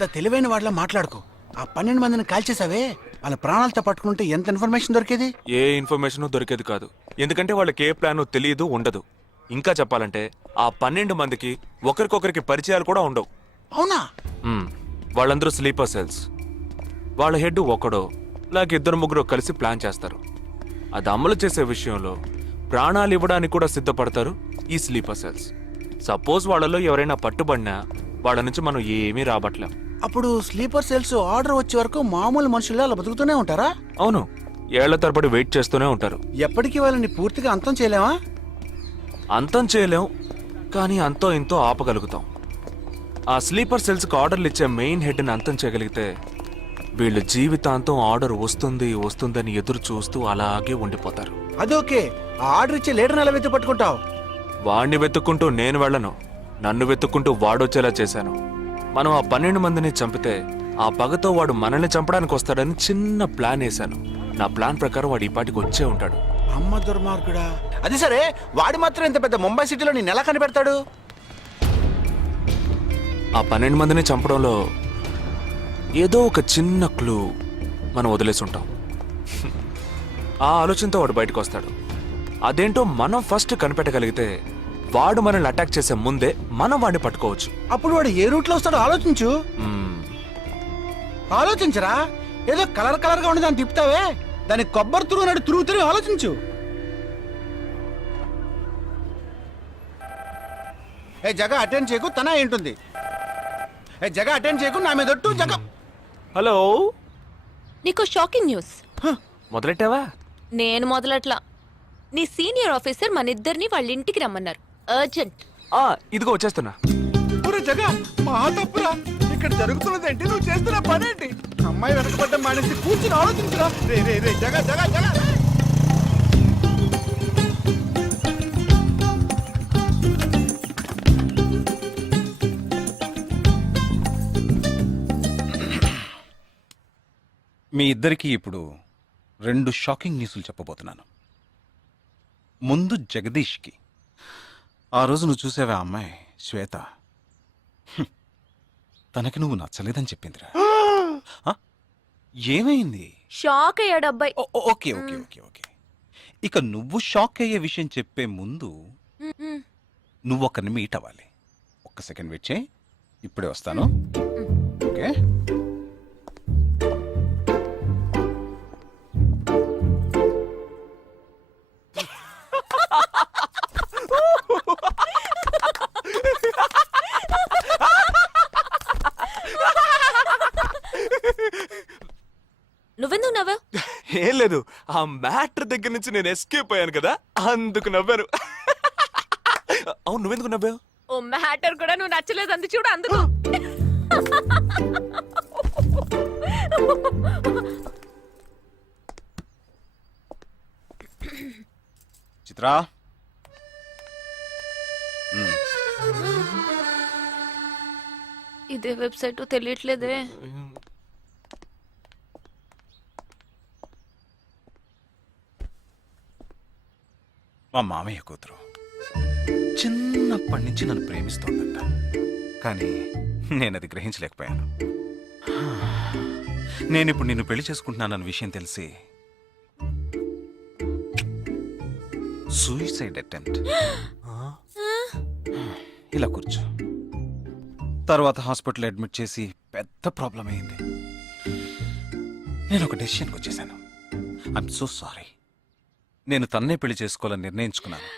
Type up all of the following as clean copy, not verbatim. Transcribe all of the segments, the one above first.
పెద్ద తెలివైన వాళ్ళ మాట్లాడుకో. ఆ 12 మందిని కాల్చేసావే, వాళ్ళ ప్రాణాలతో పట్టుకుంటే ఎంత ఇన్ఫర్మేషన్ దొరికేది? ఏ ఇన్ఫర్మేషన్ దొరికేది కాదు. ఎందుకంటే వాళ్ళకి ఏ ప్లాన్ తెలియదు, ఉండదు. ఇంకా చెప్పాలంటే ఆ 12 మందికి ఒకరికొకరికి పరిచయాలు కూడా ఉండవు. అవునా? వాళ్ళందరూ స్లీపర్ సెల్స్. వాళ్ళ హెడ్ ఒకడో లేక ఇద్దరు ముగ్గురు కలిసి ప్లాన్ చేస్తారు. అది అమలు చేసే విషయంలో ప్రాణాలు ఇవ్వడానికి కూడా సిద్ధపడతారు ఈ స్లీపర్ సెల్స్. సపోజ్ వాళ్ళలో ఎవరైనా పట్టుబడినా వాళ్ళ నుంచి మనం ఏమీ రాబట్టలేం. అప్పుడు స్లీపర్ సెల్స్ ఆర్డర్ వచ్చే వరకు మామూలు మనుషుల్లో అలా బతుకుతూనే ఉంటారా? అవును, ఏళ్ల తరబడి వెయిట్ చేస్తూనే ఉంటారు. ఎప్పటికీ వాళ్ళని పూర్తిగా అంతం చేయలేమా? అంతం చేయలేం, కానీ అంతో ఇంతో ఆపగలుగుతాం. ఆ స్లీపర్ సెల్స్కి ఆర్డర్లు ఇచ్చే మెయిన్ హెడ్ని అంతం చేయగలిగితే వీళ్ళు జీవితాంతం ఆర్డర్ వస్తుందని ఎదురు చూస్తూ అలాగే ఉండిపోతారు. అదోకే, ఆ ఆర్డర్ ఇచ్చే లీడర్ని ఎలా వెతు పట్టుకుంటావు? వాడిని వెతుక్కుంటూ నేను వెళ్ళను, నన్ను వెతుక్కుంటూ వాడొచ్చేలా చేశాను. మనం ఆ 12 మందిని చంపితే ఆ పగతో వాడు మనల్ని చంపడానికి వస్తాడని చిన్న ప్లాన్ వేశాను. నా ప్లాన్ ప్రకారం వాడు ఈ పాటికి వచ్చే ఉంటాడు. అమ్మ దుర్మార్గుడా! అది సరే, వాడు మాత్రం ఇంత పెద్ద ముంబై సిటీలో నేను ఎలా కనిపెడతాడు? ఆ 12 మందిని చంపడంలో ఏదో ఒక చిన్న క్లూ మనం వదిలేసి ఉంటాం. ఆ ఆలోచనతో వాడు బయటకు వస్తాడు. అదేంటో మనం ఫస్ట్ కనిపెట్టగలిగితే వాడు మనల్ని అటాక్ చేసే ముందే మనం వాడిని పట్టుకోవచ్చు. అప్పుడు వాడు ఏ రూట్లో వస్తాడో ఆలోచించు. ఆలోచించరా? ఏదో కలర్ గా ఉండి దాన్ని తిప్పుతావే, దాని కొబ్బరి తురుగు తిరుగుతూనే ఆలోచించు. ఏ జగ అటెండ్ చేయకు, తన ఏంటుంది? ఏ జగ అటెండ్ చేయకు, నా మీద ఒట్టు. జగ హలో, నీకు షాకింగ్ న్యూస్. మొదలెట్టావా? నేను మొదలట్లా. నీ సీనియర్ ఆఫీసర్ మన ఇద్దరిని వాళ్ళ ఇంటికి రమ్మన్నారు, అర్జెంట్. ఇదిగో వచ్చేస్తున్నా. జగ మా తప్పురా, ఇక్కడ జరుగుతున్నదేంటి, నువ్వు చేస్తున్న పనేంటి? అమ్మాయి వెనకబడ్డ మానేసి కూర్చుని ఆలోచించరా. రే రే రే జగ జగ జగ మీ ఇద్దరికి ఇప్పుడు 2 షాకింగ్ న్యూస్లు చెప్పబోతున్నాను. ముందు జగదీష్కి. ఆ రోజు నువ్వు చూసావా అమ్మాయి శ్వేత, తనకి నువ్వు నచ్చలేదని చెప్పిందిరా. ఏమైంది? షాక్ అయ్యాడు అబ్బాయి. ఓకే ఓకే ఓకే ఓకే ఇక నువ్వు షాక్ అయ్యే విషయం చెప్పే ముందు నువ్వు ఒకరిని మీట్ అవ్వాలి. ఒక్క సెకండ్ వెయిట్ చేయి, ఇప్పుడే వస్తాను. ఓకే, నువ్వెందుకు నవ్వు? ఏం లేదు, ఆ మ్యాటర్ దగ్గర నుంచి నేను ఎస్కేప్ అయ్యాను కదా, అందుకు నవ్వాను. అవును, నువ్వెందుకు నవ్వావు? ఓ మ్యాటర్ కూడా నువ్వు నచ్చలేదు అంది చూడు, అందుకు. చిత్రా, ఇదే వెబ్సైట్ తెలియట్లేదే. మా మామయ్య కూతురు చిన్నప్పటి నుంచి నన్ను ప్రేమిస్తోందంట, కానీ నేనది గ్రహించలేకపోయాను. నేనిప్పుడు నిన్ను పెళ్లి చేసుకుంటున్నానన్న విషయం తెలిసి సూసైడ్ అటెంప్ట్. ఇలా కూర్చో. తర్వాత హాస్పిటల్ అడ్మిట్ చేసి పెద్ద ప్రాబ్లం అయింది. నేను ఒక డెసిషన్కి వచ్చేసాను. I'm so sorry. నేను తన్నే పెళ్లి చేసుకోవాలని నిర్ణయించుకున్నాను.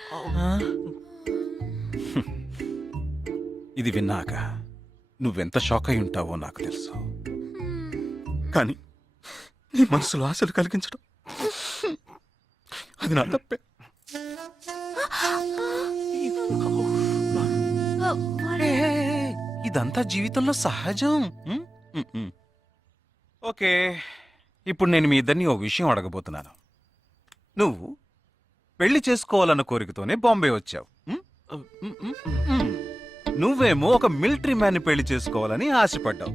ఇది విన్నాక నువ్వెంత షాక్ అయి ఉంటావో నాకు తెలుసు, కానీ నీ మనసులో ఆశలు కలిగించడం అది నా తప్పే. ఇదంతా జీవితంలో సహజం. ఓకే, ఇప్పుడు నేను మీ ఇద్దరిని ఓ విషయం అడగబోతున్నాను. నువ్వు పెళ్లి చేసుకోవాలన్న కోరికతోనే బాంబే వచ్చావు. నువ్వేమో ఒక మిలిటరీ మ్యాన్ పెళ్లి చేసుకోవాలని ఆశపడ్డావు.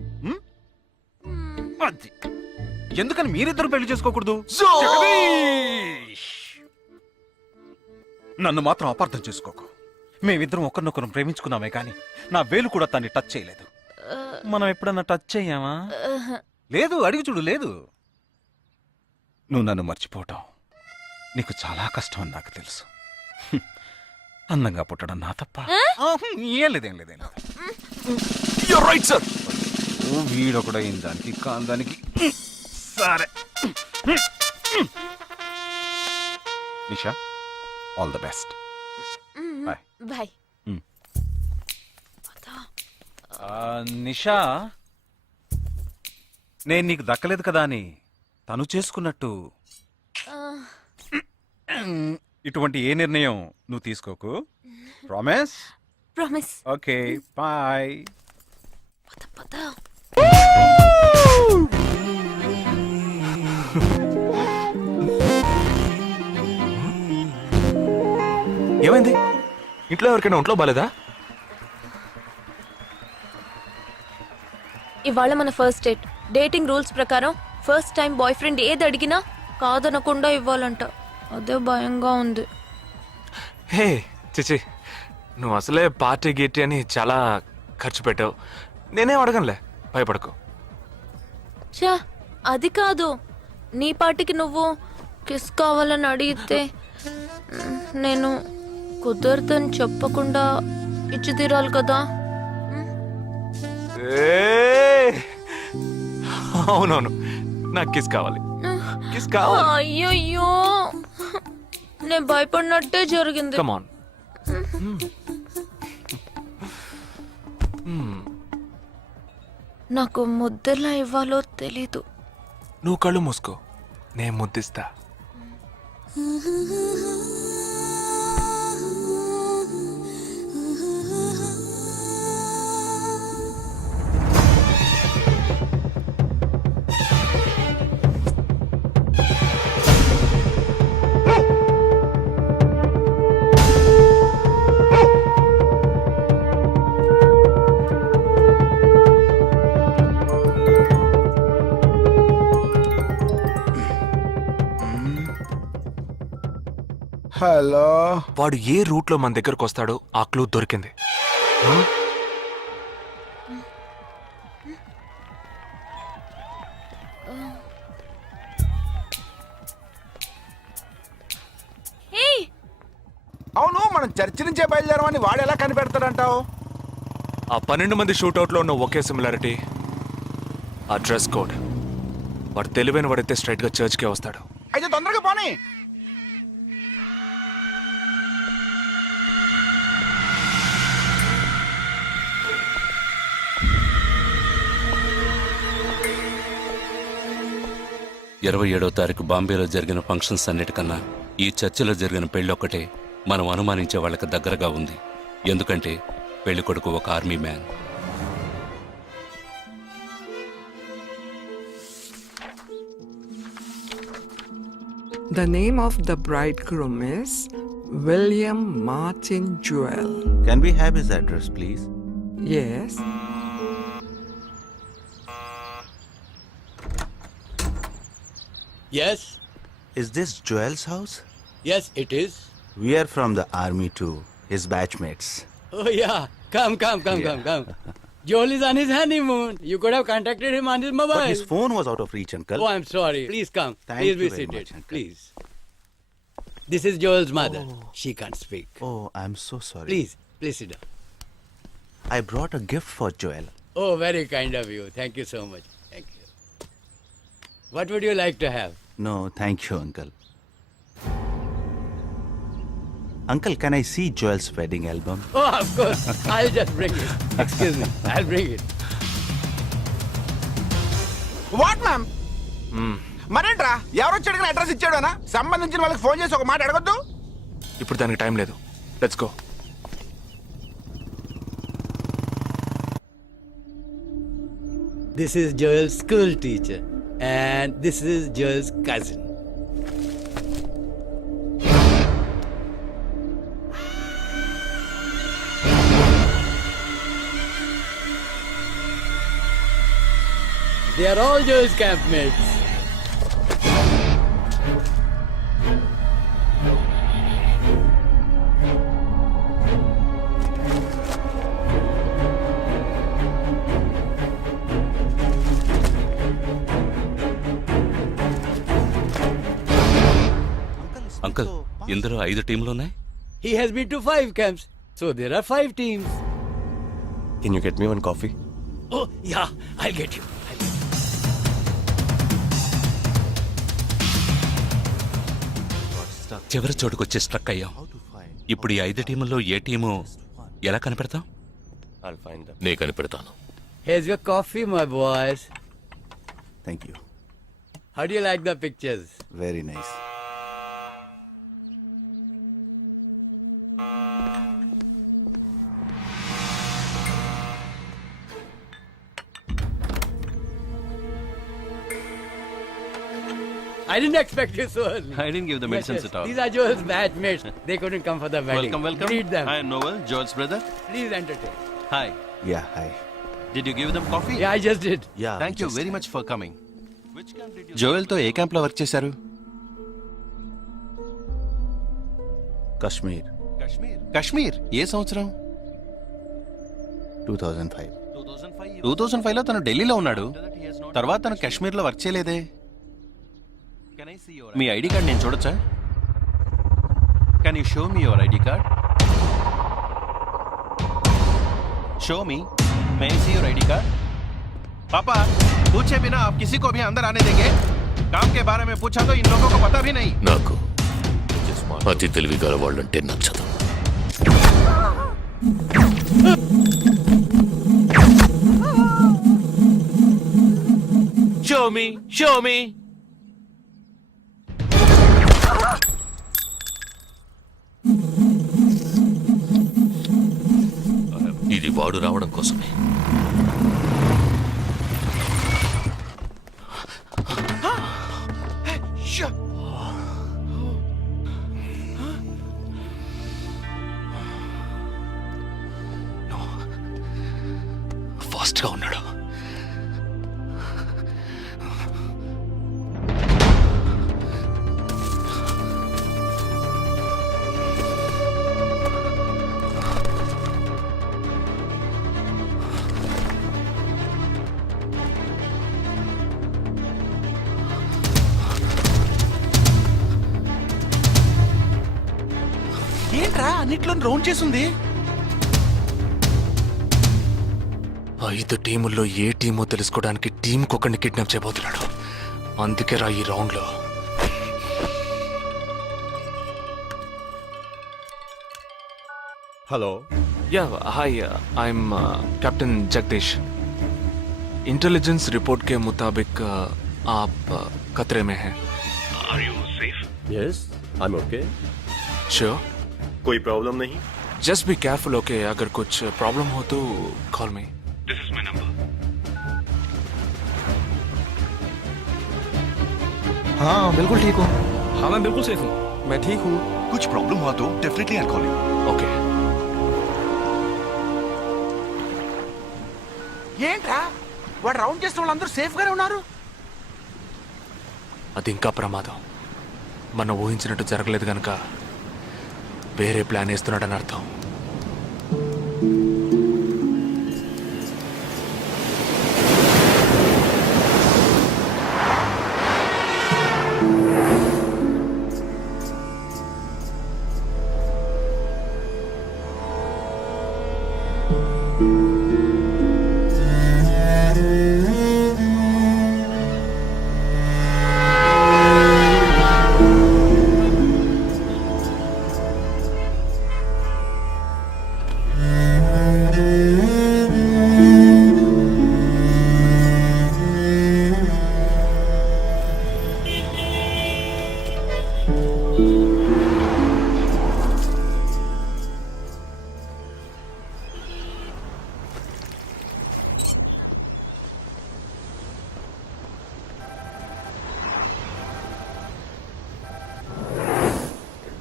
అది ఎందుకని మీరిద్దరు పెళ్లి చేసుకోకూడదు? నన్ను మాత్రం అపార్థం చేసుకోకు. మేమిద్దరం ఒకరినొకరు ప్రేమించుకున్నామే కానీ నా వేలు కూడా తన్ని టచ్ చేయలేదు. మనం ఎప్పుడన్నా టచ్ అయ్యామా? లేదు, అడిగి చూడు. లేదు. నువ్వు నన్ను మర్చిపోవటం నీకు చాలా కష్టం అని నాకు తెలుసు. అందంగా పుట్టడం నా తప్ప. ఏం లేదేం లేదేం లేదు. Right sir. వీడొకడు అయిన దానికి కాందానికి. సరే Nisha, all the best. Bye. Bye. Nisha, నేను నీకు దక్కలేదు కదా అని తను చేసుకున్నట్టు ఇటువంటి ఏ నిర్ణయం నువ్వు తీసుకోకు. ప్రామిస్? ప్రామిస్. Okay, bye. పద పద. ఏమైంది? ఇంట్లో ఎవరికైనా ఒంట్లో బాలేదా? ఇవాళ మన ఫస్ట్ డేట్. డేటింగ్ రూల్స్ ప్రకారం ఫస్ట్ టైం బాయ్ ఫ్రెండ్ ఏది అడిగినా కాదనకుండా ఇవ్వాలంట. అదే భయంగా ఉంది. హే చిచి, నువ్వు అసలే పార్టీ గీటీ అని చాలా ఖర్చు పెట్టావు. నేనేం అడగనులే, భయపడకు. చా, అది కాదు. నీ పాటికి నువ్వు కిస్ కావాలని అడిగితే నేను కుదరదని చెప్పకుండా ఇచ్చి తీరాలి కదా. అవునవును, నాకు కిస్ కావాలి. కిస్ కావాలి. అయ్యయ్యో, నేను భయపడినట్టే జరిగింది. Come on. నాకు ముద్దెలా ఇవ్వాలో తెలీదు. నువ్వు కళ్ళు మూసుకో, నేను ముద్దిస్తా. హలో. వాడు ఏ రూట్ లో మన దగ్గరకు వస్తాడో ఆ క్లూ దొరికింది. అవును, మనం చర్చి నుంచే బయలుదేరమని వాడు ఎలా కనిపెడతాడంటావు? ఆ 12 మంది షూట్అవుట్ లో ఉన్న ఒకే సిమిలారిటీ, ఆ డ్రెస్ కోడ్. వాడు తెలివైన వాడైతే స్ట్రైట్ గా చర్చ్ కే వస్తాడు. అయితే తొందరగా పోనీ. ఇరవై 27వ తారీఖు బాంబేలో జరిగిన ఫంక్షన్స్ అన్నిటికన్నా ఈ చర్చిలో జరిగిన పెళ్ళొక్కటే మనం అనుమానించే వాళ్ళకి దగ్గరగా ఉంది. ఎందుకంటే పెళ్లి కొడుకు ఒక army man. The name of the bridegroom is William Martin Jewell. Can we have his address, please? Yes. Yes, Is this Joel's house? yes, it is. We are from the army too, his batchmates. Oh, yeah. Come. Joel is on his honeymoon. You could have contacted him on his But mobile. his phone was out of reach, uncle. Oh, I'm sorry. Please come. Thank Please be you very seated. much, uncle. Please. This is Joel's mother. She can't speak. Oh, I'm so sorry. Please sit down. I brought a gift for Joel. Oh, very kind of you. Thank you so much. Thank you. What would you like to have? No, thank you, uncle. Uncle, can I see Joel's wedding album? Oh, of course. I'll just bring it. Excuse me. I'll bring it. What ma'am? మరేంట్రా, ఎవరొచ్చి అడిగిన address ఇచ్చాడోనా? సంబంధించిన వాళ్ళకి phone చేసి ఒక మాట అడగొద్దు. ఇప్పుడు దానికి టైం లేదు. Let's go. This is Joel's school teacher. And this is Joel's cousin. They are all Joel's campmates. Uncle ఇందులో 5 టీంలు ఉన్నాయి. He has been to 5 camps, so there are 5 teams. Can you get me one coffee? Oh, yeah, I'll get you. చివరి చోటుకొచ్చి struck అయ్యాం. ఇప్పుడు ఈ 5 టీముల్లో ఏ team ఎలా కనిపెడతాం? I'll find them. నే కనిపెడతాను. Here's your coffee, my boys. Thank you. How do you like the pictures? Very nice. I didn't expect you so early. I didn't give the medicines at all. These are Joel's batchmates. They couldn't come for the wedding. Welcome. Greet them. Hi, Noel, Joel's brother. Please entertain. Hi. Yeah, hi. Did you give them coffee? Yeah, I just did. Yeah. Thank you very much for coming. జోయల్తో ఏ క్యాంప్లో work చేశారు? Kashmir, Kashmir. ఏ సంవత్సరం? 2005. 2005లో తను ఢిల్లీలో ఉన్నాడు. తర్వాత తను కాశ్మీర్లో work చేయలేదే. మీ ఐడి కార్డ్ నేను చూడొచ్చా? Can you show me your ID card? Show मी, मैं सी योर आईडी कार्ड. पापा, पूछे बिना आप किसी को भी अंदर आने देंगे? काम के बारे में पूछा तो इन लोगों को पता भी नहीं. నాకు అతి తెలివి గల వాళ్ళంటే నచ్చదు. Show me. ఇది వాడు రావడం కోసమే. ఫాస్ట్ గా ఉన్నాడు. ఏంట్రా అన్నిట్లో రౌండ్ చేసింది? 5 టీముల్లో ఏ టీమో తెలుసుకోవడానికి టీంకొకరిని కిడ్నాప్ చేయబోతున్నాడు. అందుకే రా ఈ రౌండ్ లో. Hello. Yeah hi, I'm captain Jagdish. Intelligence report के मुताबिक आप खतरे में हैं. Are you safe? yes, I'm okay. Sure? कोई प्रॉब्लम नहीं. Just be careful, okay? अगर कुछ प्रॉब्लम हो तो call me. This is my number. हाँ बिल्कुल ठीक हूँ. हाँ मैं बिल्कुल सेफ हूँ. मैं ठीक हूँ. कुछ प्रॉब्लम हुआ तो definitely I'll call you. Okay. ఏంట్రా వాడు రౌండ్ చేసిన వాళ్ళందరూ సేఫ్ గానే ఉన్నారు? అది ఇంకా ప్రమాదం. మనం ఊహించినట్టు జరగలేదు గనక వేరే ప్లాన్ వేస్తున్నాడని అర్థం.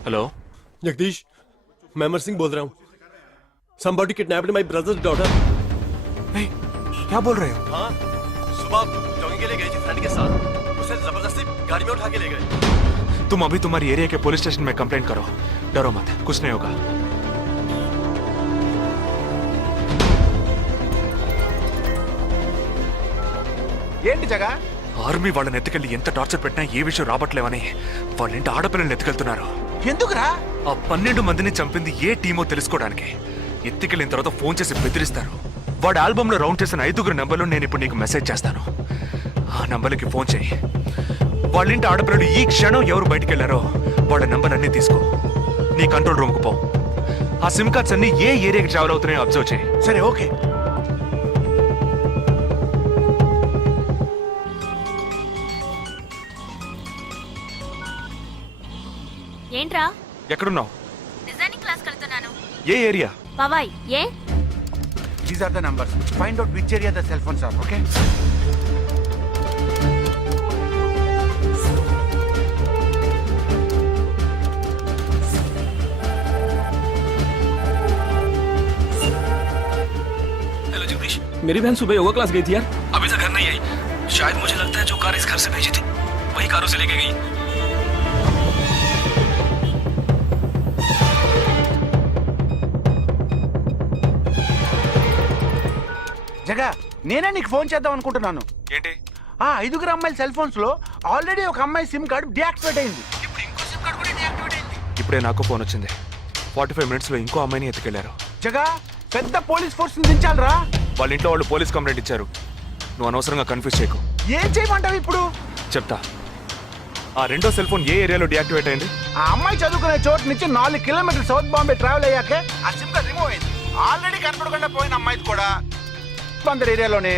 हेलो जगदीश, मैं अमर सिंह बोल रहा हूँ. Somebody kidnapped my brother's daughter. क्या बोल रहे हो? हाँ, सुबह जॉगिंग के लिए गई थी फ्रेंड के साथ. उसे जबरदस्ती गाड़ी में उठा के ले गए. तुम अभी तुम्हारी एरिया के पुलिस स्टेशन में कंप्लेंट करो. डरो मत, कुछ नहीं होगा. ఏంటి జగా ఆర్మీ వాళ్ళని ఎత్తుకెళ్ళి ఎంత టార్చర్ పెట్టినా ఏ విషయం రాబట్లేవని వాళ్ళ ఇంటి ఆడపిల్లల్ని ఎత్తుకెళ్తున్నారు. ఎందుకురా? ఆ 12 మందిని చంపింది ఏ టీమో తెలుసుకోవడానికి. ఎత్తుకెళ్ళిన తర్వాత ఫోన్ చేసి బెదిరిస్తారు. వాడు ఆల్బమ్ లో రౌండ్ చేసిన 5 నెంబర్లు నేను ఇప్పుడు నీకు మెసేజ్ చేస్తాను. ఆ నంబర్లకి ఫోన్ చేయి. వాళ్ళ ఇంటి ఆడపిల్లలు ఈ క్షణం ఎవరు బయటికి వెళ్ళారో వాళ్ళ నంబర్లన్నీ తీసుకో. నీ కంట్రోల్ రూమ్కి పో. ఆ సిమ్ కార్డ్స్ అన్ని ఏ ఏరియాకి ట్రావెల్ అవుతున్నాయో అబ్జర్వ్ చేయి. సరే, ఓకే. ఏంట్రా? ఎక్కడున్నావు? డిజైనింగ్ క్లాస్ వెళ్తున్నాను. ఏ ఏరియా? పవాయ్. ఏ? These are the numbers. Find out which area the cell phones are, okay? Hello Jagdish, मेरी बहन सुबह योगा क्लास गई थी यार, अभी तक घर नहीं आई. शायद मुझे लगता है जो कार इस घर से भेजी थी वही कार उसे लेके गई. జగా, నేనే నీకు ఫోన్ చేద్దాం అనుకుంటున్నాను. ఏంటి? ఆ 5 అమ్మాయిల సెల్ ఫోన్స్ లో ఆల్రెడీ ఒక అమ్మాయి సిమ్ కార్డు డియాక్టివేట్ అయింది. ఇప్పుడు ఇంకో సిమ్ కార్డు కూడా డియాక్టివేట్ అయింది. ఇప్పుడే నాకు ఫోన్ వచ్చింది. 45 minutes లో ఇంకో అమ్మాయిని ఎత్తుకెళ్లారు. జగా, పెద్ద పోలీస్ ఫోర్స్ దించాలరా. వాళ్ళ ఇంట్లో వాళ్ళు పోలీస్ కంప్లైంట్ ఇచ్చారు. నువ్వు అనవసరంగా కన్ఫ్యూజ్ చేయకు. ఏం చేయమంటావు ఇప్పుడు? చెప్తా. ఆ రెండో సెల్ ఫోన్ ఏ ఏరియాలో డియాక్టివేట్ అయింది? ఆ అమ్మాయి చదువుకునే చోటు నుంచి 4 కిలోమీటర్లు సౌత్ బాంబే ట్రావెల్ అయ్యాకే ఆ సిమ్ కార్డ్ రిమూవ్ అయింది. ఆల్రెడీ కనపడకుండా పోయిన అమ్మాయిది కూడా బందర్ ఏరియాలోనే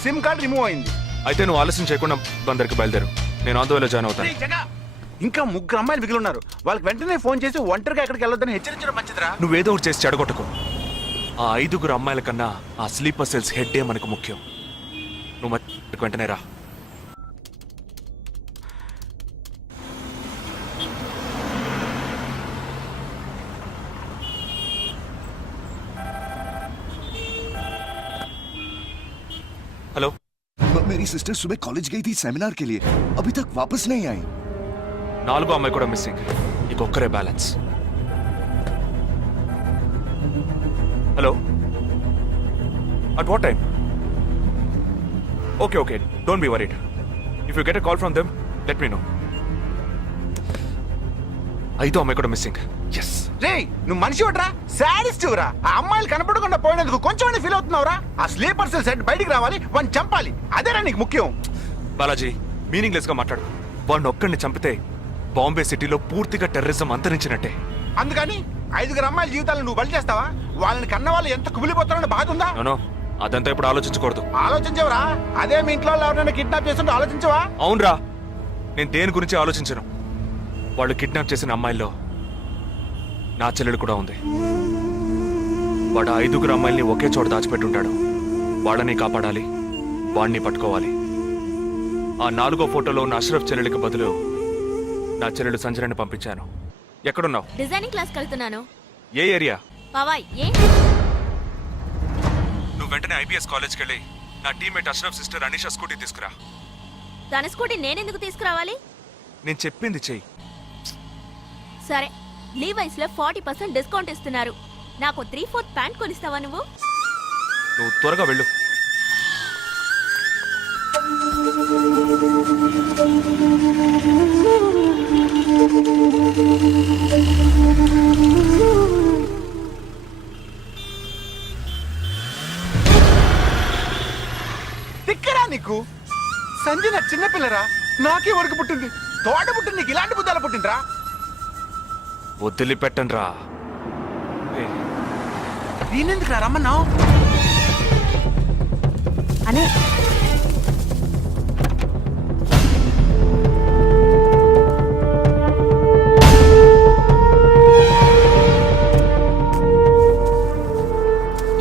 సిమ్ కార్డ్ రిమూవ్ అయింది. అయితే నువ్వు ఆలస్యం చేయకుండా బందర్కి బయలుదేరు. నేను ఆందోళన జాయిన్ అవుతాను. ఇంకా 3 అమ్మాయిలు మిగిలి ఉన్నారు. వాళ్ళకి వెంటనే ఫోన్ చేసి ఒంటరిగా ఎక్కడికి వెళ్ళొద్దని హెచ్చరించడం మంచిదిరా. నువ్వేదో ఒకటి చేసి చెడగొట్టకు. ఆ 5 అమ్మాయిల కన్నా ఆ స్లీపర్ సెల్స్ హెడ్డే మనకు ముఖ్యం. నువ్వు వెంటనే రా. हेलो. मेरी सिस्टर सुबह कॉलेज गई थी सेमिनार के लिए, अभी तक वापस नहीं आई. 4వ అమ్మాయి కూడా మిస్సింగ్. ఇంకొక్కరే balance. Hello. At what time? Okay okay, don't be worried. If you get a call from them let me know. 5వ అమ్మాయి కూడా మిస్సింగ్. ఎస్. రే, నువ్వు మనిషి ఒకట్రా, సాడిస్ట్ రా. ఆ అమ్మాయిలు కనపడకుండా పోయినందుకు కొంచెం ఫీల్ అవుతున్నావురా. ఆ స్లీపర్ సెల్ సెట్ బయటికి రావాలి, వాడిని చంపాలి. అదేరా నీకు ముఖ్యం. బాలాజీ, మీనింగ్లెస్ గా మాట్లాడు. వాడిని ఒక్కడిని చంపితే బాంబే సిటీలో పూర్తిగా టెర్రరిజం అంతరించినట్టే. అందుకని 5 అమ్మాయిల జీవితాలను నువ్వు బలి చేస్తావా? వాళ్ళని కన్న వాళ్ళు ఎంత కుమిలిపోతారని బాధ ఉందా? నో, అదంతా ఇప్పుడు ఆలోచించకూడదు. ఆలోచించవరా? అదే మీ ఇంట్లో ఎవరైనా కిడ్నాప్ చేస్తుంటే ఆలోచించవా? అవునరా, నేను దేని గురించి ఆలోచించను. వాళ్ళు కిడ్నాప్ చేసిన అమ్మాయిల్లో నా చెల్లెలు కూడా ఉంది. వాడు 5 అమ్మాయిల్ని ఒకే చోట దాచిపెట్టుంటాడు. వాళ్ళని కాపాడాలి, వాడిని పట్టుకోవాలి. ఆ 4వ ఫోటోలో ఉన్న అష్రఫ్ చెల్లెలికి బదులు నా చెల్లెలు సంజనని పంపించాను. ఎక్కడున్నావు? డిజైనింగ్ క్లాస్ వెళ్తున్నాను. ఏ ఏరియా? పవాయ్. ఏ? నువ్వు వెంటనే ఐబీఎస్ కాలేజ్కి వెళ్ళి నా teammate Ashraf sister Anisha scooty తీసుకురా. తన స్కూటీ నేనెందుకు తీసుకురావాలి? నేను చెప్పింది చెయ్యి. సరే, లీవైస్ లో 40% డిస్కౌంట్ ఇస్తున్నారు. నాకు 3/4 ప్యాంట్ కొనిస్తావా నువ్వు? నువ్వు త్వరగా వెళ్ళు. తిక్కరా నీకు? సంజన చిన్నపిల్లరా, నాకే వరకు పుట్టింది. తోట పుట్టింది, నీకు ఇలాంటి బుద్ధాలు పుట్టిందిరా. వదిలిపెట్టండి రా. నేనెందుకు రమ్మన్నావు? అనే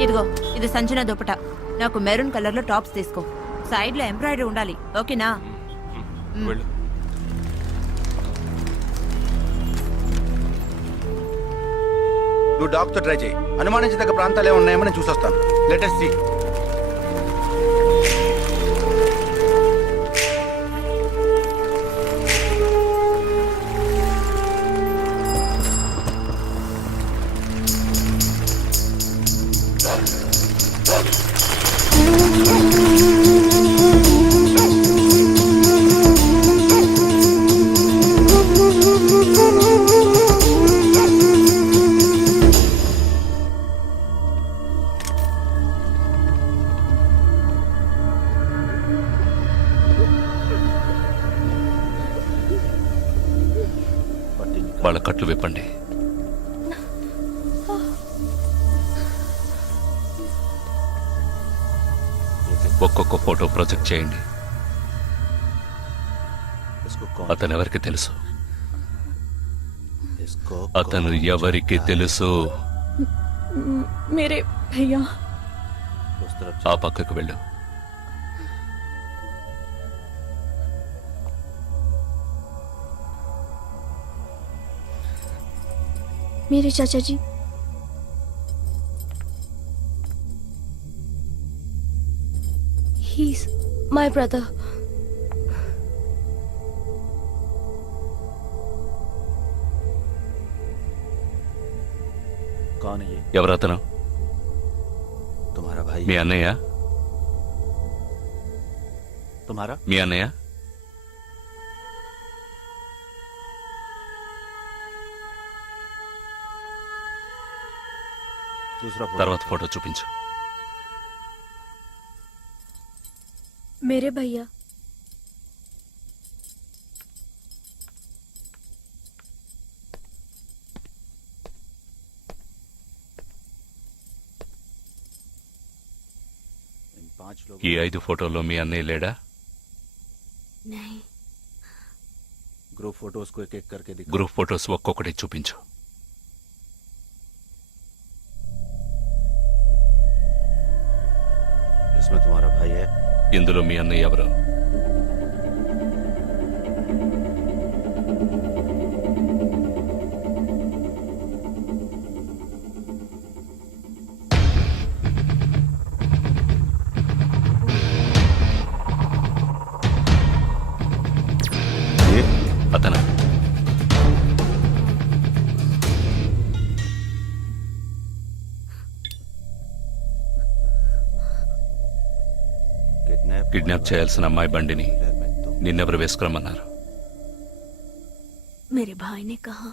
ఇదిగో, ఇది సంజన దుపట. నాకు మెరూన్ కలర్ లో టాప్స్ తీసుకో. సైడ్ లో ఎంబ్రాయిడరీ ఉండాలి, ఓకేనా? వెళ్ళు. నువ్వు డాక్టర్ ట్రై చేయి. అనుమానించదగ్గ ప్రాంతాలు ఏమున్నాయేమో నేను చూసొస్తాను. Let us see. వాళ్ళ కట్లు విప్పండి. ఒక్కొక్క ఫోటో ప్రొజెక్ట్ చేయండి. అతను ఎవరికి తెలుసు? అతను ఎవరికి తెలుసు? మేరే భయ్యా. ఆ పక్కకు వెళ్ళు. मेरे चाचा जी. He's my brother. कौन है ये? ఎవరతను? तुम्हारा भाई? మీ అన్నయ్య? तुम्हारा? మీ అన్నయ్య? दूसरा फोटो। తర్వాత ఫోటో చూపించు. मेरे भैया. इन 5 लोग। ఈ 5 ఫోటోల్లో మీ అన్నయ్య లేడా? नहीं. ग्रुप फोटोज को एक एक करके दिखा। గ్రూప్ ఫోటోస్ ఒక్కొక్కటి చూపించు. इसमें तुम्हारा भाई है? ఇందులో మీ అన్నయ్య ఎవరు? ये అతను కిడ్నాప్ చేయాల్సిన అమ్మాయి బండిని నిన్నెవరు వేసుకురమ్మన్నారు? मेरे भाई ने कहा.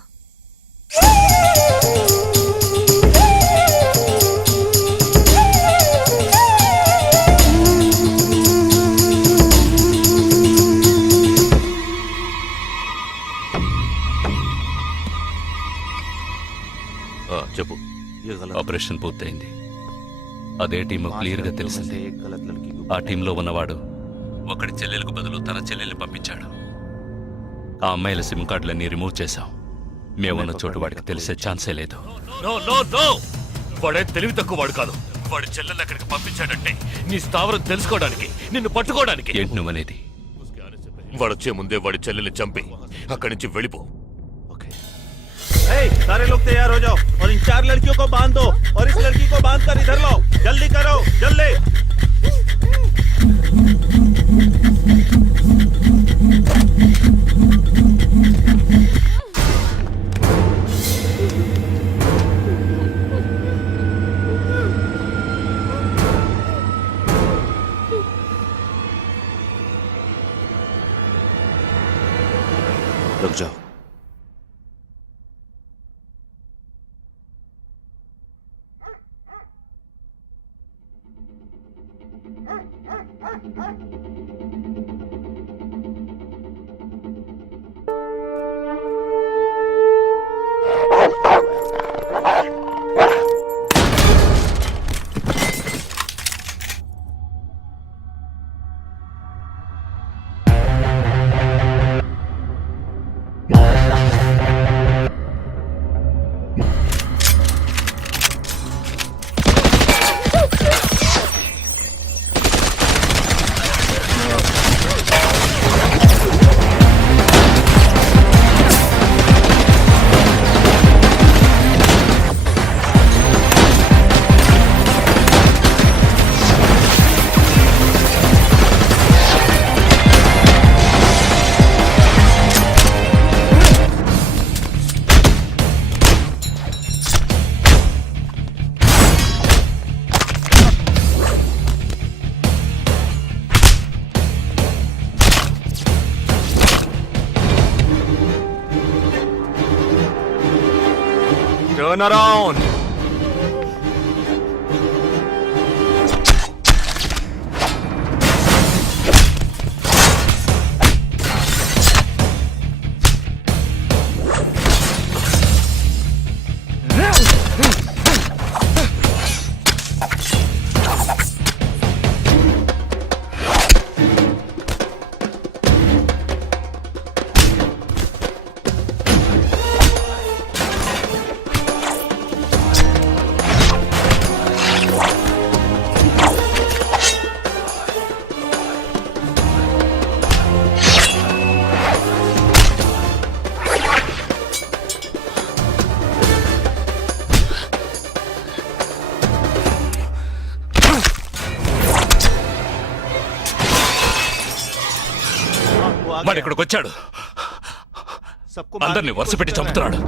చెప్పు. ये गलत। ఆపరేషన్ పూర్తయింది. అదే టీము క్లియర్ గా తెలిసింది. एक गलत लड़की को। ఆ టీంలో ఉన్నవాడు ఒకడి చెల్లెలకు బదులు తన చెల్లెల్ని పంపించాడు. ఆ అమ్మాయిల సిమ్ కార్డులన్నీ రిమూవ్ చేశాం. మేమున్న చోటు వాడికి తెలిసే ఛాన్సే లేదు. వాడే తెలివి తక్కువ వాడు కాదు. వాడి చెల్లెల్ని అక్కడికి పంపించాడంటే నీ స్థావరం తెలుసుకోవడానికి, నిన్ను పట్టుకోవడానికి. ఏంటి నువ్వనేది? వాడొచ్చే ముందే వాడి చెల్లెల్ని చంపి అక్కడి నుంచి వెళ్ళిపో. सारे लोग तैयार हो जाओ और इन 4 लड़कियों को बांध दो और इस लड़की को बांध कर इधर लो। जल्दी करो, जल्दी। रुक जाओ। Turn around. వాడు ఇక్కడికి వచ్చాడు, అందరినీ వరుస పెట్టి చంపుతున్నాడు.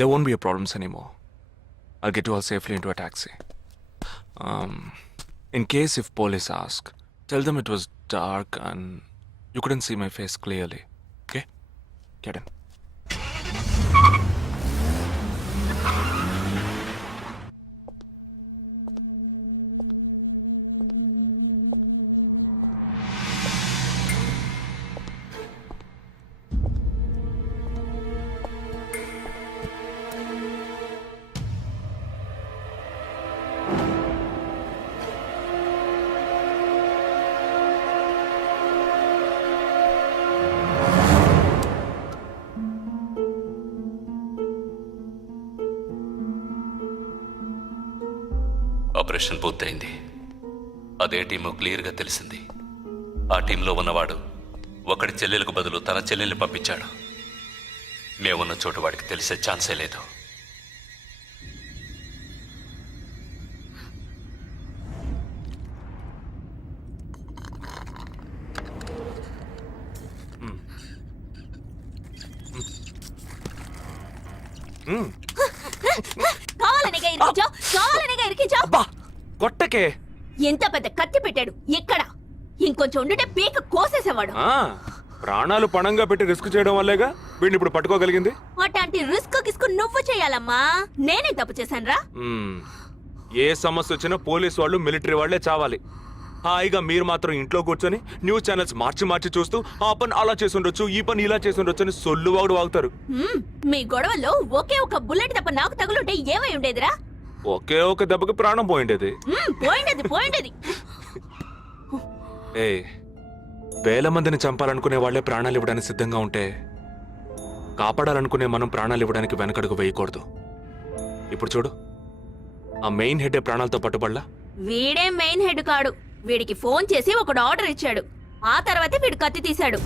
There won't be a problems anymore. I'll get you all safely into a taxi. In case if police ask, tell them it was dark and you couldn't see my face clearly. Okay? Get in. Operation పూర్తయింది. అదే team క్లియర్గా తెలిసింది. ఆ టీంలో ఉన్నవాడు ఒకడి చెల్లెలకు బదులు తన చెల్లెల్ని పంపించాడు. మేమున్న చోటు వాడికి తెలిసే ఛాన్సే లేదు. కొట్టకే ఎంత పెద్ద కత్తి పెట్టాడు. ఎక్కడ ఇంకొంచెం ఉంటే పీక కోసేసేవాడు. ప్రాణాలు పణంగా పెట్టి రిస్క్ చేయడం వల్లేగా వీడిని ఇప్పుడు పట్టుకోగలిగింది. అట్లాంటి రిస్క్ కిస్కు నువ్వు చేయాలమ్మా. నేనే తప్పు చేశానురా. ఏ సమస్య వచ్చినా పోలీసు వాళ్ళు మిలిటరీ వాళ్లే చావాలి. హాయిగా మీరు మాత్రం ఇంట్లో కూర్చొని న్యూస్ ఛానల్స్ మార్చి మార్చి చూస్తూ ఆ పని అలా చేసి ఉండొచ్చు, ఈ పని ఇలా చేసి ఉండొచ్చు అని సొల్లు వాగుడు వాగుతారు. మీ గొడవల్లో ఒకే ఒక బుల్లెట్ తప్ప నాకు తగులుంటే ఏమై ఉండేదిరా? ఒకే ఒక దెబ్బకి ప్రాణం పోయిండేది. పోయిండేది. ఏ వేల మందిని చంపాలనుకునే వాళ్లే ప్రాణాలు ఇవ్వడానికి సిద్ధంగా ఉంటే కాపాడాలనుకునే మనం ప్రాణాలు ఇవ్వడానికి వెనకడుగు వేయకూడదు. ఇప్పుడు చూడు, ఆ మెయిన్ హెడ్ ప్రాణాలతో పట్టుబడలా. వీడే మెయిన్ హెడ్ కాడు. వీడికి ఫోన్ చేసి ఒకడు ఆర్డర్ ఇచ్చాడు. ఆ తర్వాతే వీడు కత్తి తీశాడు.